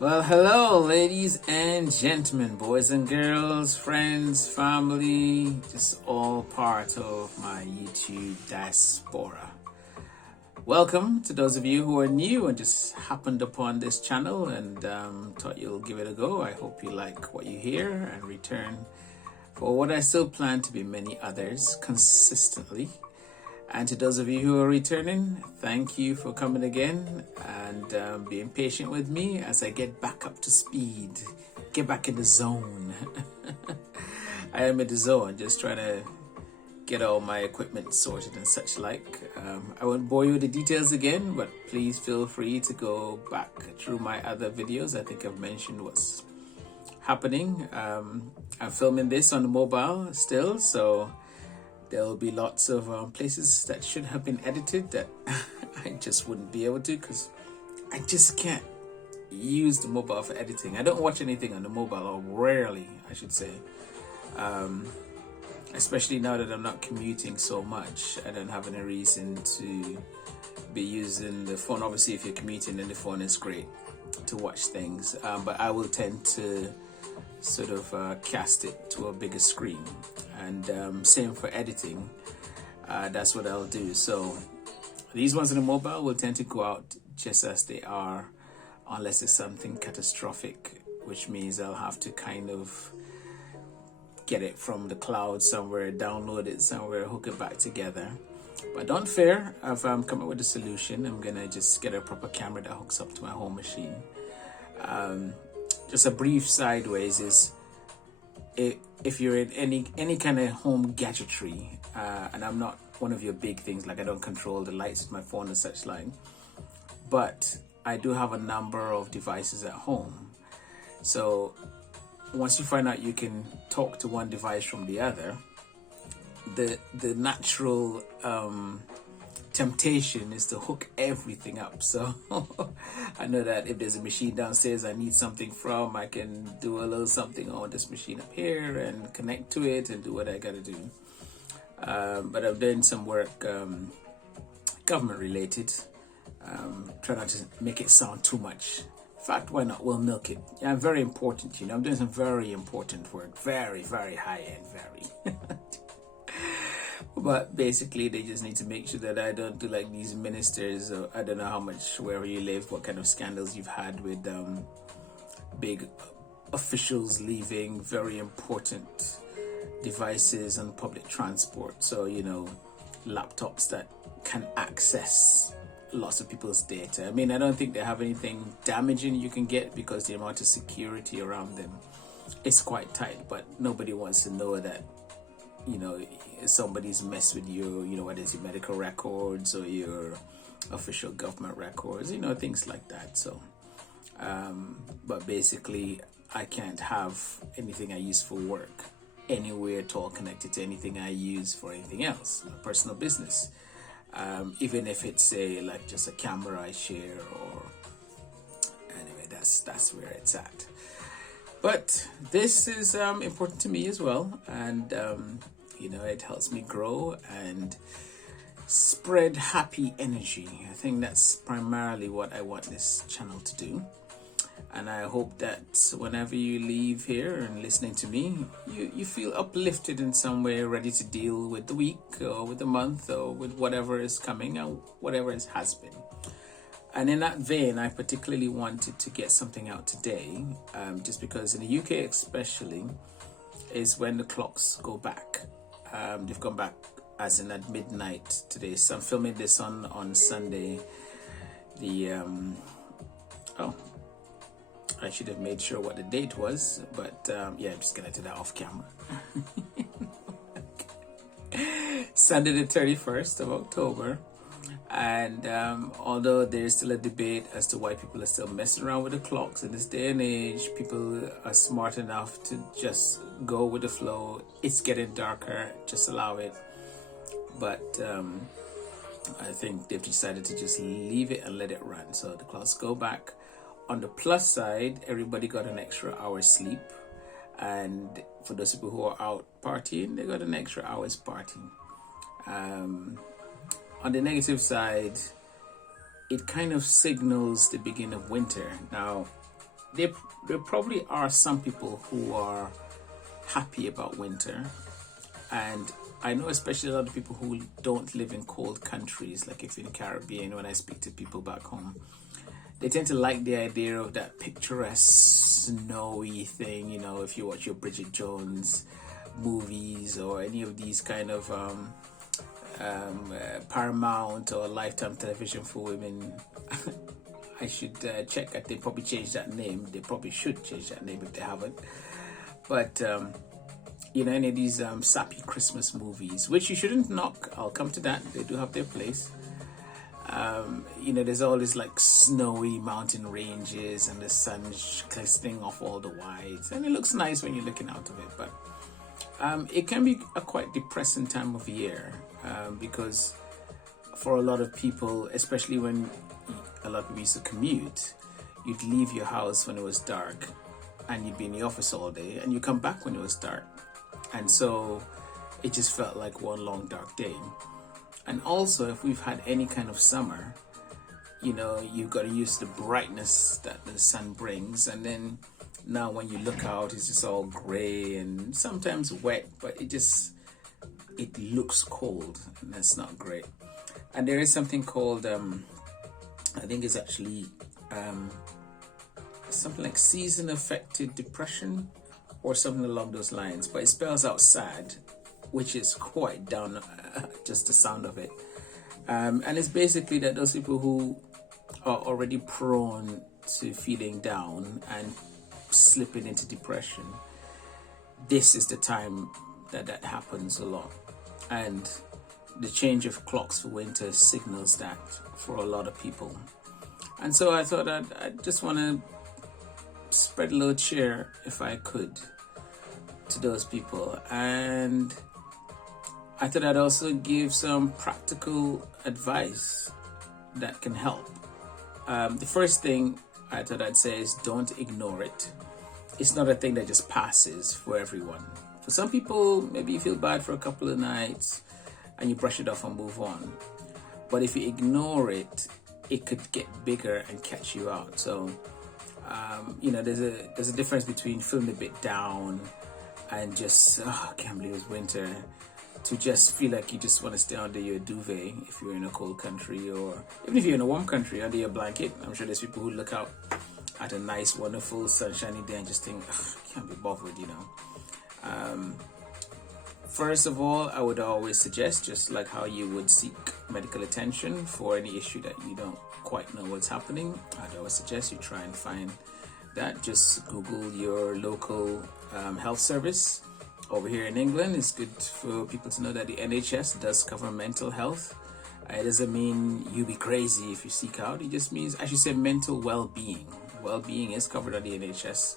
Well, hello, ladies and gentlemen, boys and girls, friends, family, just all part of my YouTube diaspora. Welcome to those of you who are new and just happened upon this channel and thought you'll give it a go. I hope you like what you hear and return for what I still plan to be many others consistently. And to those of you who are returning, thank you for coming again and being patient with me as I get back up to speed, get back in the zone. I am in the zone, just trying to get all my equipment sorted and such like. I won't bore you with the details again, but please feel free to go back through my other videos. I think I've mentioned what's happening. I'm filming this on the mobile still, so there'll be lots of places that should have been edited that I just wouldn't be able to because I just can't use the mobile for editing. I don't watch anything on the mobile, or rarely, I should say. Especially now that I'm not commuting so much, I don't have any reason to be using the phone. Obviously, if you're commuting, then the phone is great to watch things. But I will tend to sort of cast it to a bigger screen, and same for editing. That's what I'll do. So these ones on the mobile will tend to go out just as they are, unless it's something catastrophic, which means I'll have to kind of get it from the cloud somewhere, download it somewhere, hook it back together. But don't fear, I've come up with a solution. I'm gonna just get a proper camera that hooks up to my home machine. Just a brief sideways is, if you're in any kind of home gadgetry, and I'm not one of your big things, like I don't control the lights with my phone and such like, but I do have a number of devices at home. So once you find out you can talk to one device from the other, the natural temptation is to hook everything up. So I know that if there's a machine downstairs I need something from, I can do a little something on this machine up here and connect to it and do what I gotta do. But I've done some work government related. Try not to make it sound too much. In fact, why not? We'll milk it. Yeah, very important, I'm doing some very important work, very, very high end, very. But basically, they just need to make sure that I don't do like these ministers, or I don't know how much, wherever you live, what kind of scandals you've had with big officials leaving very important devices on public transport. So, laptops that can access lots of people's data. I mean, I don't think they have anything damaging you can get because the amount of security around them is quite tight, but nobody wants to know that somebody's messed with you, whether it's your medical records or your official government records, things like that. So but basically I can't have anything I use for work anywhere at all connected to anything I use for anything else, my personal business, even if it's like just a camera I share, or anyway, that's where it's at. But this is important to me as well, and it helps me grow and spread happy energy. I think that's primarily what I want this channel to do. And I hope that whenever you leave here and listening to me, you feel uplifted in some way, ready to deal with the week or with the month or with whatever is coming or whatever has been. And in that vein, I particularly wanted to get something out today, just because in the UK especially is when the clocks go back. They've gone back as in at midnight today. So I'm filming this on Sunday. I should have made sure what the date was, but yeah, I'm just gonna do that off camera. Sunday the 31st of October. And although there's still a debate as to why people are still messing around with the clocks in this day and age, people are smart enough to just go with the flow. It's getting darker, just allow it. But I think they've decided to just leave it and let it run. So the clocks go back. On the plus side, everybody got an extra hour's sleep. And for those people who are out partying, they got an extra hour's partying. On the negative side, it kind of signals the beginning of winter. Now, there, there probably are some people who are happy about winter, and I know especially a lot of people who don't live in cold countries, like if in the Caribbean, when I speak to people back home, they tend to like the idea of that picturesque snowy thing. You know, if you watch your Bridget Jones movies or any of these kind of Paramount or Lifetime television for women. I should check that they probably changed that name. They probably should change that name if they haven't. But you know, any of these sappy Christmas movies, which you shouldn't knock. I'll come to that. They do have their place. You know, there's always like snowy mountain ranges and the sun glistening off all the whites, and it looks nice when you're looking out of it. But it can be a quite depressing time of year because for a lot of people, especially when a lot of people used to commute, you'd leave your house when it was dark and you'd be in the office all day, and you come back when it was dark, and so it just felt like one long dark day. And also, if we've had any kind of summer, you know, you've got to use the brightness that the sun brings, and then now when you look out, it's just all gray and sometimes wet, but it looks cold, and that's not great. And there is something called I think it's actually something like season affected depression or something along those lines, but it spells out sad, which is quite down, just the sound of it. And it's basically that those people who are already prone to feeling down and slipping into depression, this is the time that happens a lot. And the change of clocks for winter signals that for a lot of people. And so I thought I'd just want to spread a little cheer, if I could, to those people. And I thought I'd also give some practical advice that can help. The first thing I thought I'd say is don't ignore it. It's not a thing that just passes for everyone. For some people, maybe you feel bad for a couple of nights and you brush it off and move on. But if you ignore it, it could get bigger and catch you out. So, you know, there's a difference between feeling a bit down and just, I can't believe it's winter, to just feel like you just want to stay under your duvet if you're in a cold country, or even if you're in a warm country, under your blanket. I'm sure there's people who look out at a nice, wonderful, sunshiny day and just think, can't be bothered, you know. First of all, I would always suggest, just like how you would seek medical attention for any issue that you don't quite know what's happening, I'd always suggest you try and find that. Just Google your local health service. Over here in England, it's good for people to know that the NHS does cover mental health. It doesn't mean you be crazy if you seek out. It just means, as you said, mental well-being. Well-being is covered on the NHS.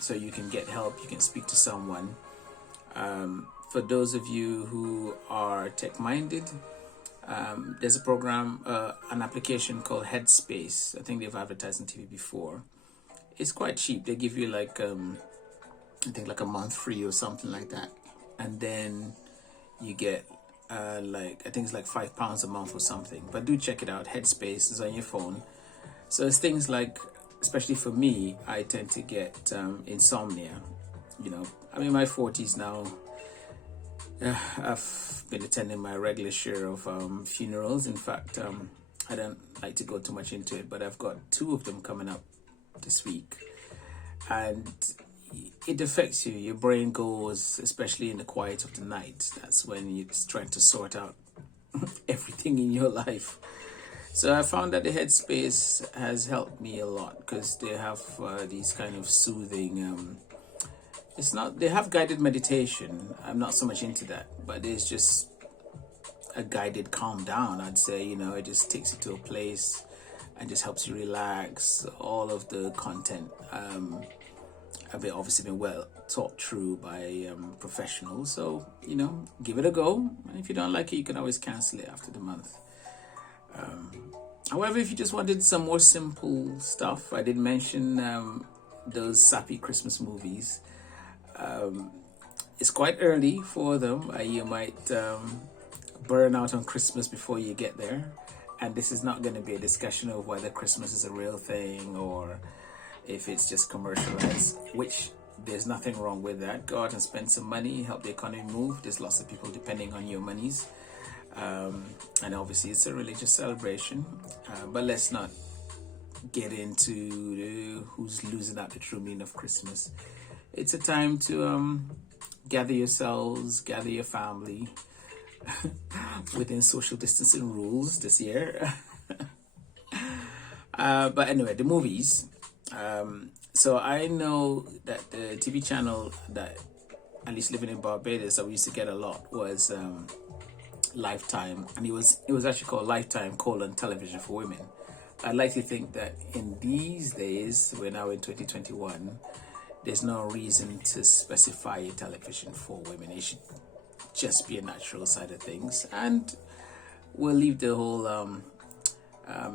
So you can get help, you can speak to someone. For those of you who are tech-minded, there's a program, an application called Headspace. I think they've advertised on TV before. It's quite cheap. They give you like, I think like a month free or something like that. And then you get like, I think it's like £5 a month or something. But do check it out. Headspace is on your phone. So it's things like, especially for me, I tend to get insomnia. You know, I'm in my 40s now. I've been attending my regular share of funerals. In fact, I don't like to go too much into it, but I've got 2 of them coming up this week. And it affects you. Your brain goes, especially in the quiet of the night. That's when you're trying to sort out everything in your life. So I found that the Headspace has helped me a lot, because they have these kind of soothing, they have guided meditation. I'm not so much into that, but there's just a guided calm down, I'd say. You know, it just takes you to a place and just helps you relax. All of the content have obviously been well taught through by professionals. So, you know, give it a go. And if you don't like it, you can always cancel it after the month. However, if you just wanted some more simple stuff, I did mention those sappy Christmas movies. It's quite early for them. You might burn out on Christmas before you get there. And this is not going to be a discussion of whether Christmas is a real thing or if it's just commercialized, which there's nothing wrong with that. Go out and spend some money, help the economy move. There's lots of people depending on your monies. And obviously it's a religious celebration, but let's not get into who's losing out the true meaning of Christmas. It's a time to gather yourselves, gather your family within social distancing rules this year. But anyway, the movies. So I know that the TV channel that, at least living in Barbados, that we used to get a lot was Lifetime, and it was actually called Lifetime: Television for Women. I'd like to think that in these days, we're now in 2021, there's no reason to specify a television for women. It should just be a natural side of things, and we'll leave the whole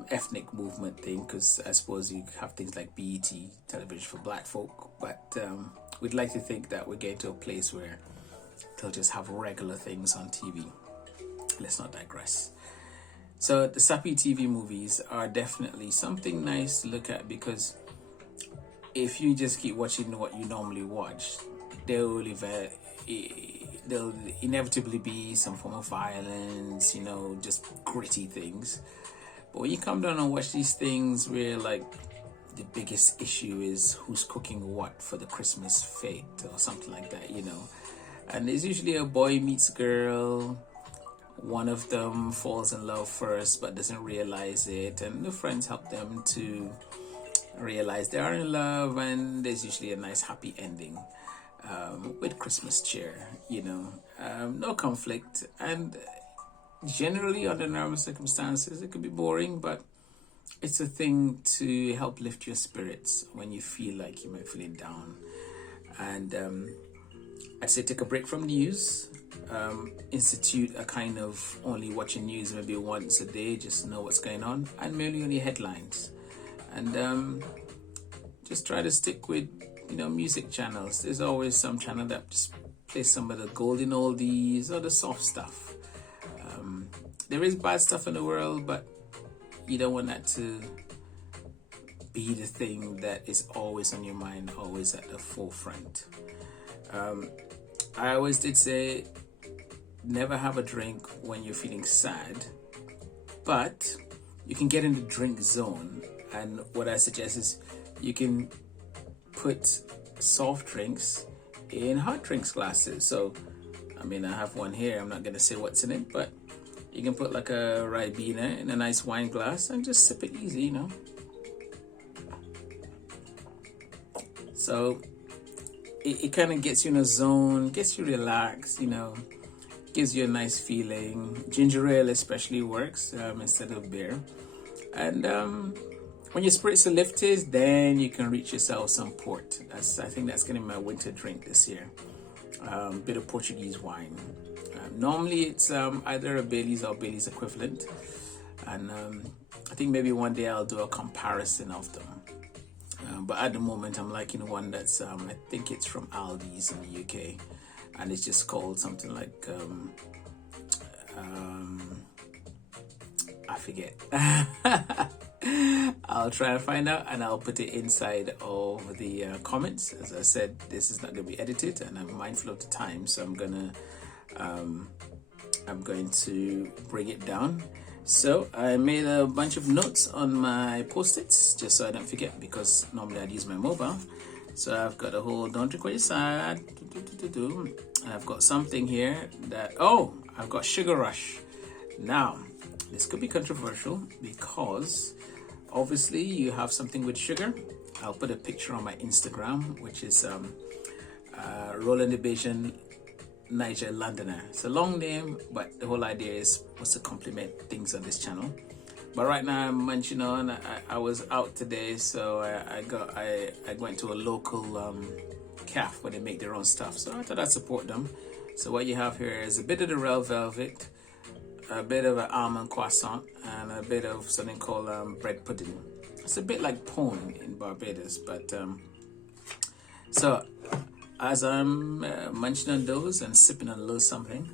ethnic movement thing, because I suppose you have things like BET television for black folk, but we'd like to think that we're getting to a place where they'll just have regular things on TV. Let's not digress. So the sappy TV movies are definitely something nice to look at, because if you just keep watching what you normally watch, there'll inevitably be some form of violence, just gritty things. But when you come down and watch these things where like the biggest issue is who's cooking what for the Christmas fete or something like that, and there's usually a boy meets girl. One of them falls in love first but doesn't realize it, and the friends help them to realize they are in love, and there's usually a nice happy ending with Christmas cheer, no conflict, and generally under normal circumstances it could be boring, but it's a thing to help lift your spirits when you feel like you might be feeling down. And I'd say take a break from news. Institute a kind of only watching news maybe once a day, just know what's going on, and mainly only headlines. And just try to stick with music channels. There's always some channel that just plays some of the golden oldies or the soft stuff. There is bad stuff in the world, but you don't want that to be the thing that is always on your mind, always at the forefront. I always did say never have a drink when you're feeling sad, but you can get in the drink zone, and what I suggest is you can put soft drinks in hot drinks glasses. So I have one here, I'm not going to say what's in it, but you can put like a Ribena in a nice wine glass and just sip it easy, So it kind of gets you in a zone, gets you relaxed, gives you a nice feeling. Ginger ale especially works instead of beer. And when your spirits are lifted, then you can reach yourself some port. I think that's going to be my winter drink this year. Bit of Portuguese wine. Normally it's either a Bailey's or Bailey's equivalent. And I think maybe one day I'll do a comparison of them. But at the moment I'm liking one that's I think it's from Aldi's in the UK, and it's just called something like I forget. I'll try and find out, and I'll put it inside of the comments. As I said, this is not going to be edited, and I'm mindful of the time, so I'm going to bring it down. So I made a bunch of notes on my post-its just so I don't forget, because normally I'd use my mobile. So I've got a whole don't drink what you sad, and I've got something here that I've got Sugar Rush. Now this could be controversial because obviously you have something with sugar. I'll put a picture on my Instagram, which is Roland the Bajan Niger Londoner. It's a long name, but the whole idea was to complement things on this channel. But right now I'm munching on. I was out today, so I went to a local cafe where they make their own stuff. So I thought I'd support them. So what you have here is a bit of the Real Velvet, a bit of an almond croissant, and a bit of something called bread pudding. It's a bit like pone in Barbados, but so as I'm munching on those and sipping on a little something,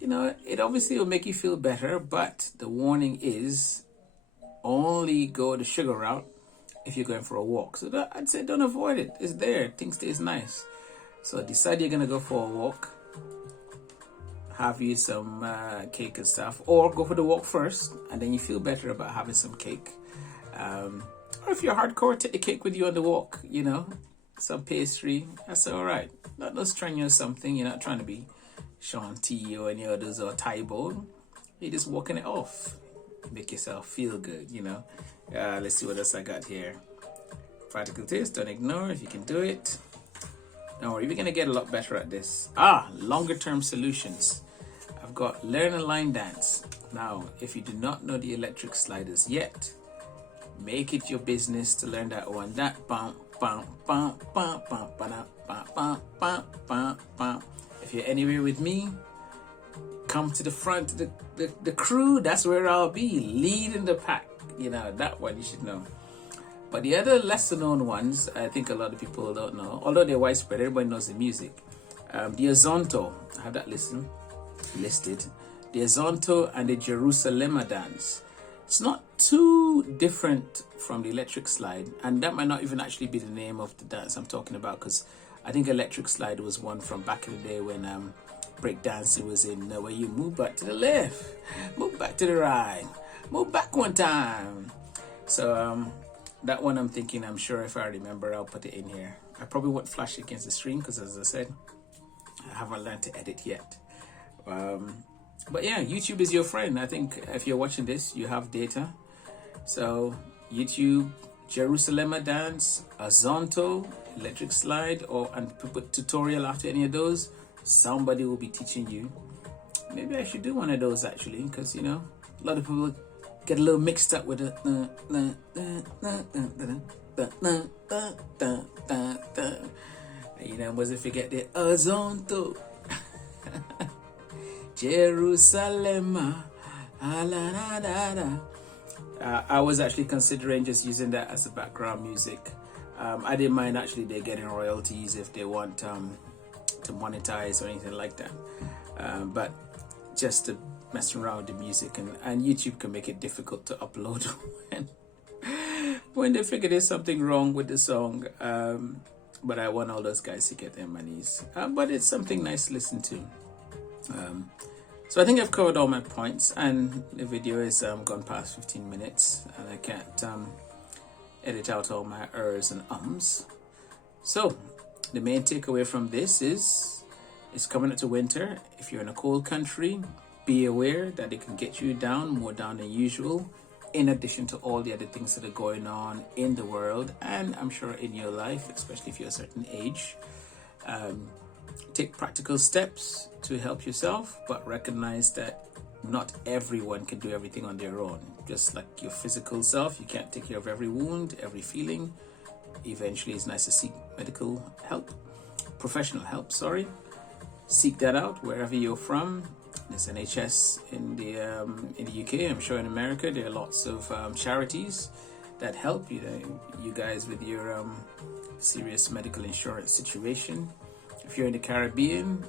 it obviously will make you feel better, but the warning is only go the sugar route if you're going for a walk. So I'd say don't avoid it. It's there. Things stays nice. So decide you're gonna go for a walk. Have you some cake and stuff, or go for the walk first, and then you feel better about having some cake. Or if you're hardcore, take the cake with you on the walk. You know, some pastry. That's all right. Not no strenuous something. You're not trying to be Sean T or any others or Tybo. You're just walking it off. Make yourself feel good. You know. Let's see what else I got here. Practical tips. Don't ignore if you can do it. Don't worry, we're gonna get a lot better at this. Longer term solutions. I've got learn a line dance. Now, if you do not know the electric sliders yet, make it your business to learn that one. That bum bum bum bum bum bum bum bum bum bum. If you're anywhere with me, come to the front of the crew. That's where I'll be, leading the pack. You know, that one you should know. But the other lesser known ones, I think a lot of people don't know, although they're widespread, everybody knows the music. The Azonto, I have that listed. The Azonto and the Jerusalem dance. It's not too different from the electric slide, and that might not even actually be the name of the dance I'm talking about, because I think electric slide was one from back in the day when breakdancing was in, where you move back to the left, move back to the right, move back one time. So that one I'm sure if I remember, I'll put it in here. I probably won't flash it against the screen because, as I said, I haven't learned to edit yet. But yeah, YouTube is your friend. I think if you're watching this, you have data. So YouTube, Jerusalem dance, Azonto, electric slide, and put tutorial after any of those. Somebody will be teaching you. Maybe I should do one of those actually, because you know, a lot of people get a little mixed up with it. You know, was if you get the Azonto. Jerusalem. I was actually considering just using that as a background music. I didn't mind actually they're getting royalties if they want to monetize or anything like that. But just to mess around with the music, and YouTube can make it difficult to upload when they figure there's something wrong with the song. But I want all those guys to get their monies. But it's something nice to listen to. So I think I've covered all my points, and the video is gone past 15 minutes, and I can't edit out all my ers and ums. So the main takeaway from this is it's coming up to winter. If you're in a cold country, be aware that it can get you down, more down than usual, in addition to all the other things that are going on in the world, and I'm sure in your life, especially if you're a certain age. Take practical steps to help yourself, but recognize that not everyone can do everything on their own. Just like your physical self, you can't take care of every wound, every feeling. Eventually, it's nice to seek medical help, professional help, Seek that out wherever you're from. There's NHS in the UK. I'm sure in America there are lots of charities that help you guys with your serious medical insurance situation. If you're in the Caribbean,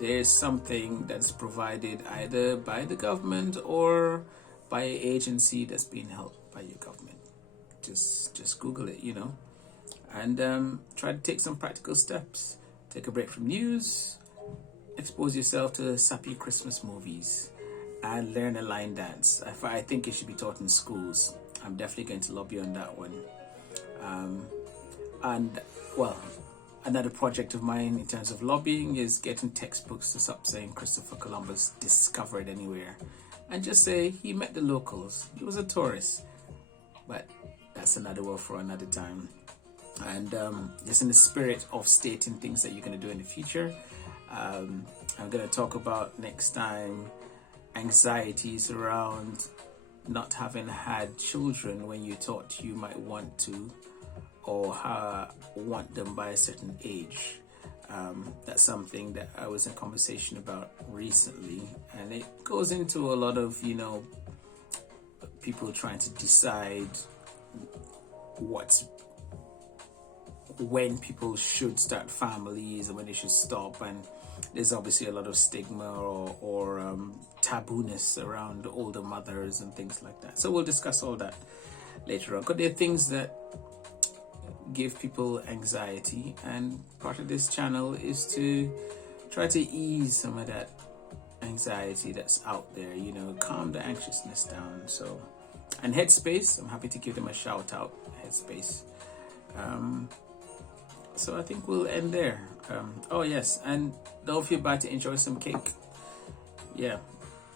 there's something that's provided either by the government or by an agency that's being helped by your government. Just Google it, and try to take some practical steps. Take a break from news, expose yourself to sappy Christmas movies, and learn a line dance. I think it should be taught in schools. I'm definitely going to lobby on that one. Another project of mine in terms of lobbying is getting textbooks to stop saying Christopher Columbus discovered anywhere, and just say he met the locals. He was a tourist. But that's another word for another time. And just in the spirit of stating things that you're going to do in the future, I'm going to talk about next time anxieties around not having had children when you thought you might want to, or want them by a certain age. That's something that I was in conversation about recently, and it goes into a lot of people trying to decide when people should start families and when they should stop, and there's obviously a lot of stigma or tabooness around older mothers and things like that. So we'll discuss all that later on, because there are things that give people anxiety, and part of this channel is to try to ease some of that anxiety that's out there, you know, calm the anxiousness down. So, and Headspace, I'm happy to give them a shout out, Headspace. So I think we'll end there. Oh yes, and don't feel bad to enjoy some cake. Yeah,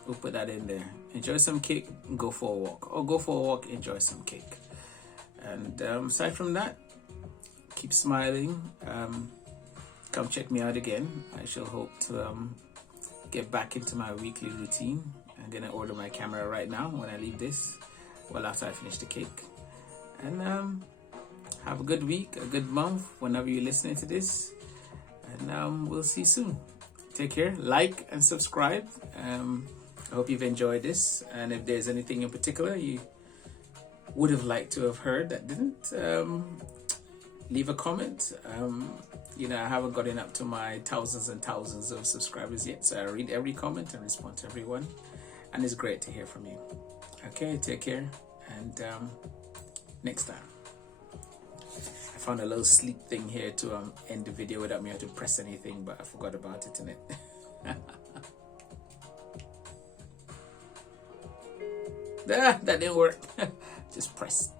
we'll put that in there. Enjoy some cake, go for a walk. Or go for a walk, enjoy some cake. And aside from that, keep smiling. Come check me out again. I shall hope to get back into my weekly routine. I'm gonna order my camera right now when I leave this. Well, after I finish the cake. And have a good week, a good month whenever you're listening to this. And we'll see you soon. Take care, like and subscribe. I hope you've enjoyed this. And if there's anything in particular you would have liked to have heard that didn't, leave a comment. You know, I haven't gotten up to my thousands and thousands of subscribers yet, so I read every comment and respond to everyone, and it's great to hear from you. Okay, take care, and next time. I found a little sleep thing here to end the video without me having to press anything, but I forgot about it, innit? That didn't work. Just press.